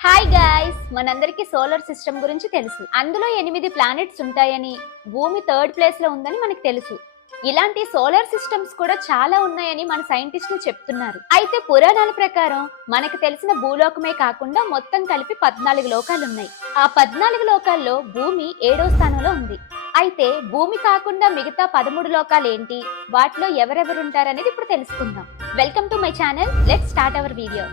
Hi guys, మనందరికీ solar system గురించి తెలుసు. అందులో 8 ప్లానెట్స్ ఉంటాయని, భూమి థర్డ్ ప్లేస్ లో ఉందని మనకు తెలుసు. ఇలాంటి సోలార్ సిస్టమ్స్ కూడా చాలా ఉన్నాయని మన సైంటిస్టులు చెప్తున్నారు. అయితే పురాణాల ప్రకారం మనకు తెలిసిన భూలోకమే కాకుండా మొత్తం కలిపి 14 లోకాలు ఉన్నాయి. ఆ 14 లోకాల్లో భూమి 7వ స్థానంలో ఉంది. అయితే భూమి కాకుండా మిగతా 13 లోకాలు ఏంటి, వాటిలో ఎవరెవరు ఉంటారనేది ఇప్పుడు తెలుసుకుందాం. Welcome to my channel. Let's start our video.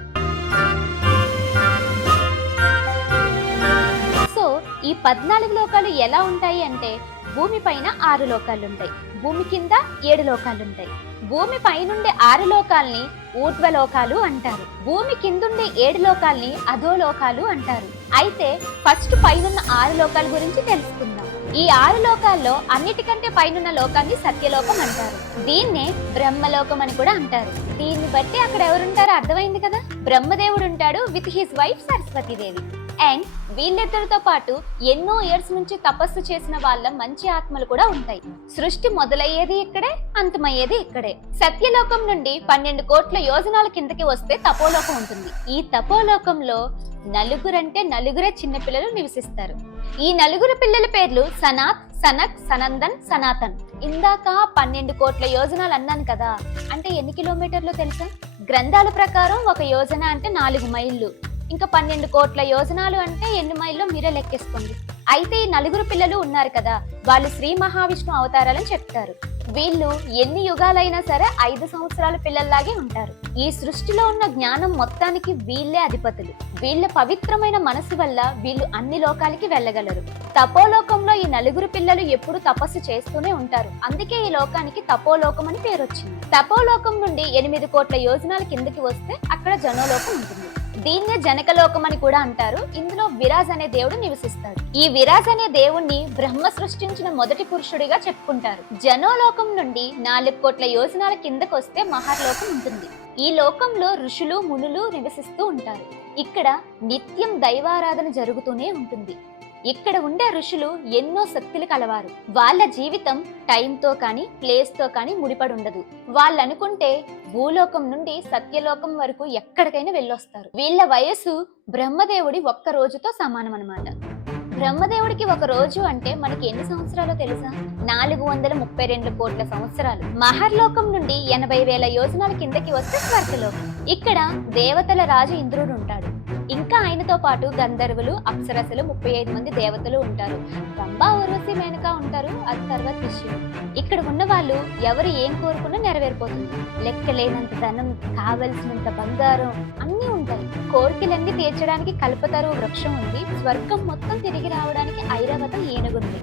ఈ 14 లోకాలు ఎలా ఉంటాయి అంటే, భూమి పైన 6 లోకాలు ఉంటాయి, భూమి కింద 7 లోకాలు ఉంటాయి. భూమి పైనుండే 6 లోకాల్ని ఊర్ధ్వలోకాలు అంటారు. భూమి కిందుండే 7 లోకాల్ని అధోలోకాలు అంటారు. అయితే ఫస్ట్ పైనున్న 6 లోకాల గురించి తెలుసుకుందాం. ఈ 6 లోకాల్లో అన్నిటికంటే పైనున్న లోకాన్ని సత్యలోకం అంటారు. దీన్నే బ్రహ్మలోకం అని కూడా అంటారు. దీన్ని బట్టి అక్కడ ఎవరుంటారో అర్థమైంది కదా. బ్రహ్మదేవుడు ఉంటాడు with his wife Saraswati Devi. And వీళ్ళిద్దరితో పాటు ఎన్నో ఇయర్స్ నుంచి తపస్సు చేసిన వాళ్ళ మంచి ఆత్మలు కూడా ఉంటాయి. సృష్టి మొదలయ్యేది ఇక్కడే, అంతమయ్యేది ఇక్కడే. సత్యలోకం నుండి 12 కోట్ల యోజనాల కిందకి వస్తే తపోలోకం ఉంటుంది. ఈ తపోలోకంలో నలుగురే చిన్నపిల్లలు నివసిస్తారు. ఈ నలుగురు పిల్లల పేర్లు సనాత్, సనక్, సనందన్, సనాతన్. ఇందాక 12 కోట్ల యోజనాలు అన్నాను కదా, అంటే ఎన్ని కిలోమీటర్లు తెలుసా? గ్రంథాల ప్రకారం ఒక యోజన అంటే 4 మైళ్ళు. ఇంకా 12 కోట్ల యోజనాలు అంటే ఎన్ని మైల్లో మీరే లెక్కేసుకోండి. అయితే ఈ నలుగురు పిల్లలు ఉన్నారు కదా, వాళ్ళు శ్రీ మహావిష్ణు అవతారాలని చెప్తారు. వీళ్ళు ఎన్ని యుగాలైనా సరే 5 సంవత్సరాల పిల్లల్లాగే ఉంటారు. ఈ సృష్టిలో ఉన్న జ్ఞానం మొత్తానికి వీళ్ళే అధిపతులు. వీళ్ళ పవిత్రమైన మనసు వల్ల వీళ్ళు అన్ని లోకాలకి వెళ్ళగలరు. తపోలోకంలో ఈ నలుగురు పిల్లలు ఎప్పుడు తపస్సు చేస్తూనే ఉంటారు. అందుకే ఈ లోకానికి తపోలోకం అని పేరు వచ్చింది. తపోలోకం నుండి 8 కోట్ల యోజనాల కిందకి వస్తే అక్కడ జనోలోకం ఉంటుంది. దీన్నే జనకలోకం అని కూడా అంటారు. ఇందులో విరాజ్ అనే దేవుడు నివసిస్తాడు. ఈ విరాజ్ అనే దేవుణ్ణి బ్రహ్మ సృష్టించిన మొదటి పురుషుడిగా చెప్పుకుంటారు. జనోలోకం నుండి 4 కోట్ల యోజనాల కిందకు వస్తే మహర్లోకం ఉంటుంది. ఈ లోకంలో ఋషులు, మునులు నివసిస్తూ ఉంటారు. ఇక్కడ నిత్యం దైవారాధన జరుగుతూనే ఉంటుంది. ఇక్కడ ఉండే ఋషులు ఎన్నో శక్తులు కలవారు. వాళ్ళ జీవితం టైంతో కానీ ప్లేస్ తో కానీ ముడిపడి ఉండదు. వాళ్ళు అనుకుంటే భూలోకం నుండి సత్యలోకం వరకు ఎక్కడికైనా వెళ్ళొస్తారు. వీళ్ళ వయసు బ్రహ్మదేవుడి 1 రోజుతో సమానం అన్నమాట. బ్రహ్మదేవుడికి 1 రోజు అంటే మనకి ఎన్ని సంవత్సరాలు తెలుసా? 432 కోట్ల సంవత్సరాలు. మహర్లోకం నుండి 80,000 యోజనాల కిందకి వస్తే స్వర్గలోకం. ఇక్కడ దేవతల రాజు ఇంద్రుడు ఉంటాడు. ఇంకా ఆయనతో పాటు గంధర్వులు, అప్సరసలు 35 మంది దేవతలు ఉంటారు. రంభా, ఊర్వశి, మేనక ఉంటారు. అది తర్వాత విషయం. ఇక్కడ ఉన్న వాళ్ళు ఎవరు ఏం కోరుకున్నా నెరవేరిపోతుంది. లెక్కలేనంత ధనం, కావలసినంత బంగారం అన్నీ ఉంటాయి. కోరికలన్నీ తీర్చడానికి కల్పతరు వృక్షం ఉంది. స్వర్గం మొత్తం తిరిగి రావడానికి ఐరావతం ఏనుగుంది.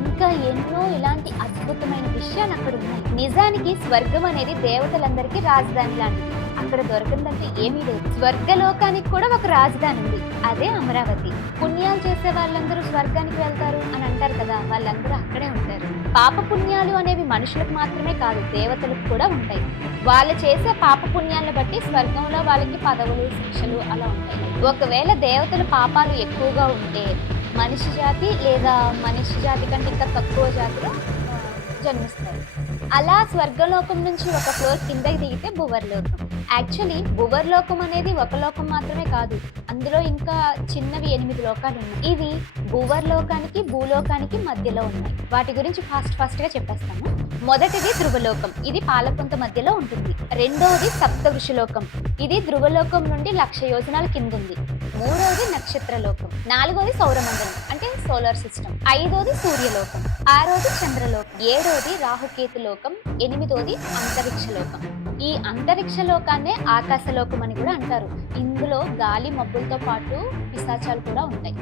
ఇంకా ఎన్నో ఇలాంటి అద్భుతమైన విషయాలు అక్కడ ఉన్నాయి. నిజానికి స్వర్గం అనేది దేవతలందరికీ రాజధాని లాంటిది. అక్కడ దొరకందంటే ఏమీ లేదు. స్వర్గలోకానికి కూడా ఒక రాజధాని ఉంది, అదే అమరావతి. పుణ్యాలు చేసే వాళ్ళందరూ స్వర్గానికి వెళ్తారు అని అంటారు కదా, వాళ్ళందరూ అక్కడే ఉంటారు. పాప పుణ్యాలు అనేవి మనుషులకు మాత్రమే కాదు, దేవతలకు కూడా ఉంటాయి. వాళ్ళు చేసే పాప పుణ్యాలను బట్టి స్వర్గంలో వాళ్ళకి పదవులు, శిక్షలు అలా ఉంటాయి. ఒకవేళ దేవతల పాపాలు ఎక్కువగా ఉంటే మనిషి జాతి లేదా మనిషి జాతి కంటే ఇంకా తక్కువ జాతిలో జన్మిస్తారు. అలా స్వర్గలోకం నుంచి ఒక ఫ్లోర్ కిందకి దిగితే భువర్లోకం. యాక్చువల్లీ భువర్లోకం అనేది ఒక లోకం మాత్రమే కాదు, అందులో ఇంకా చిన్నవి 8 లోకాలు ఉన్నాయి. ఇవి భువర్లోకానికి భూలోకానికి మధ్యలో ఉన్నాయి. వాటి గురించి ఫాస్ట్ గా చెప్పేస్తాను. మొదటిది ధ్రువలోకం, ఇది పాలపుంత మధ్యలో ఉంటుంది. రెండవది సప్తఋషిలోకం, ఇది ధ్రువలోకం నుండి 1,00,000 యోజనాల కింద ఉంది. మూడవది నక్షత్రలోకం. నాలుగవది సౌరమండలం అంటే సోలార్ సిస్టమ్. ఐదవది సూర్యలోకం. ఆరవది చంద్రలోకం. ఏడవది రాహుకేతు లోకం. ఎనిమిదవది అంతరిక్ష లోకం. ఈ అంతరిక్ష లోకాన్నే ఆకాశలోకం అని కూడా అంటారు. ఇందులో గాలి, మబ్బులతో పాటు పిశాచాలు కూడా ఉంటాయి.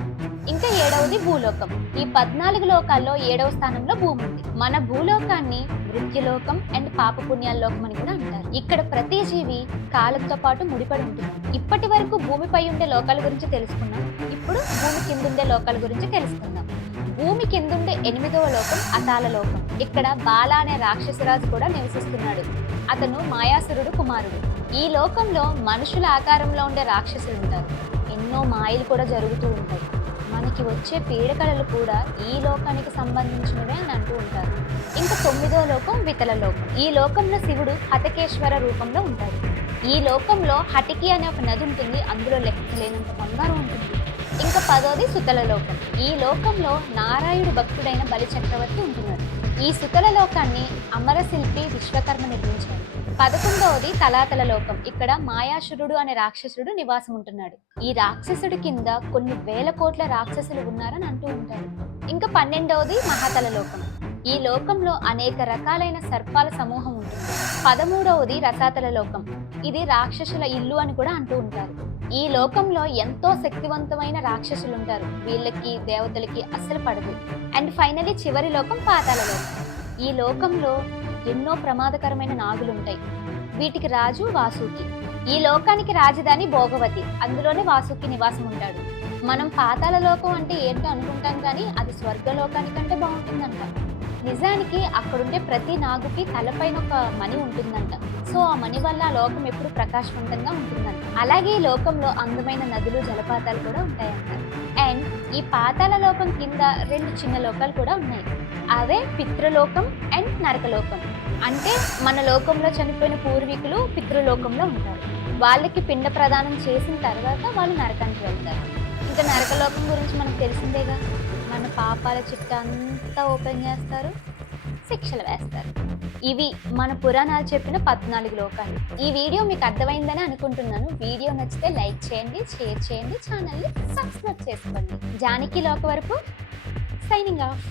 ఇంకా 7వది భూలోకం. ఈ 14 లోకాల్లో 7వ స్థానంలో భూమి ఉంది. మన భూలోకాన్ని మృత్యులోకం అండ్ పాపపుణ్యాల లోకం అని కూడా అంటారు. ఇక్కడ ప్రతి జీవి కాలంతో పాటు ముడిపడి ఉంటుంది. ఇప్పటి వరకు భూమిపై ఉండే లోకాల గురించి తెలుసుకున్నాం. ఇప్పుడు భూమి కిందుండే లోకాల గురించి తెలుసుకుందాం. భూమి కిందుండే 8వ లోకం అతాల లోకం. ఇక్కడ బాల అనే రాక్షసరాజు కూడా నివసిస్తున్నాడు. అతను మాయాసురుడు కుమారుడు. ఈ లోకంలో మనుషుల ఆకారంలో ఉండే రాక్షసులు ఉంటారు. ఎన్నో మాయలు కూడా జరుగుతూ ఉంటాయి. మనకి వచ్చే పీడకలలు కూడా ఈ లోకానికి సంబంధించినవే అని అంటూ ఉంటారు. ఇంకా 9వ లోకం వితల లోకం. ఈ లోకంలో శివుడు హతకేశ్వర రూపంలో ఉంటాడు. ఈ లోకంలో హటికి అనే ఒక నది ఉంటుంది, అందులో లెక్కలేనంత బంగారం ఉంటుంది. ఇంకా 10వది సుతల లోకం. ఈ లోకంలో నారాయుడు భక్తుడైన బలి చక్రవర్తి ఉంటున్నాడు. ఈ సుతల లోకాన్ని అమరశిల్పి విశ్వకర్మ నిర్మించాడు. 11వది తలాతల లోకం. ఇక్కడ మాయాసురుడు అనే రాక్షసుడు నివాసం ఉంటున్నాడు. ఈ రాక్షసుడి కింద కొన్ని వేల కోట్ల రాక్షసులు ఉన్నారని అంటూ ఉంటారు. ఇంకా 12వది మహాతల లోకం. ఈ లోకంలో అనేక రకాలైన సర్పాల సమూహం ఉంటుంది. 13వది రసాతల లోకం. ఇది రాక్షసుల ఇల్లు అని కూడా అంటూ ఉంటారు. ఈ లోకంలో ఎంతో శక్తివంతమైన రాక్షసులు ఉంటారు. వీళ్ళకి దేవతలకి అస్సలు పడదు. అండ్ ఫైనలీ చివరి లోకం పాతాళ లోకం. ఈ లోకంలో ఎన్నో ప్రమాదకరమైన నాగులుంటాయి. వీటికి రాజు వాసుకి. ఈ లోకానికి రాజధాని భోగవతి, అందులోనే వాసుకి నివాసం ఉంటాడు. మనం పాతాళ లోకం అంటే ఏంటో అనుకుంటాం కానీ అది స్వర్గలోకానికంటే బాగుంటుందంట. నిజానికి అక్కడుండే ప్రతి నాగుకి తలపైన ఒక మణి ఉంటుందంట. సో ఆ మణి వల్ల ఆ లోకం ఎప్పుడు ప్రకాశవంతంగా ఉంటుందంట. అలాగే ఈ లోకంలో అందమైన నదులు, జలపాతాలు కూడా ఉంటాయంట. అండ్ ఈ పాతాళ లోకం కింద 2 చిన్న లోకాలు కూడా ఉన్నాయి. అవే పితృలోకం అండ్ నరకలోకం. అంటే మన లోకంలో చనిపోయిన పూర్వీకులు పితృలోకంలో ఉంటారు. వాళ్ళకి పిండ ప్రదానం చేసిన తర్వాత వాళ్ళు నరకానికి వెళ్తారు. ఇంకా నరకలోకం గురించి మనకు తెలిసిందేగా, మన పాపాల చిట్టా అంతా ఓపెన్ చేస్తారు, శిక్షలు వేస్తారు. ఇవి మన పురాణాలు చెప్పిన 14 లోకాలు. ఈ వీడియో మీకు అర్థమైందని అనుకుంటున్నాను. వీడియో నచ్చితే లైక్ చేయండి, షేర్ చేయండి, ఛానల్ని సబ్స్క్రైబ్ చేసుకోండి. జానకి లోక వరకు సైనింగ్ ఆఫ్.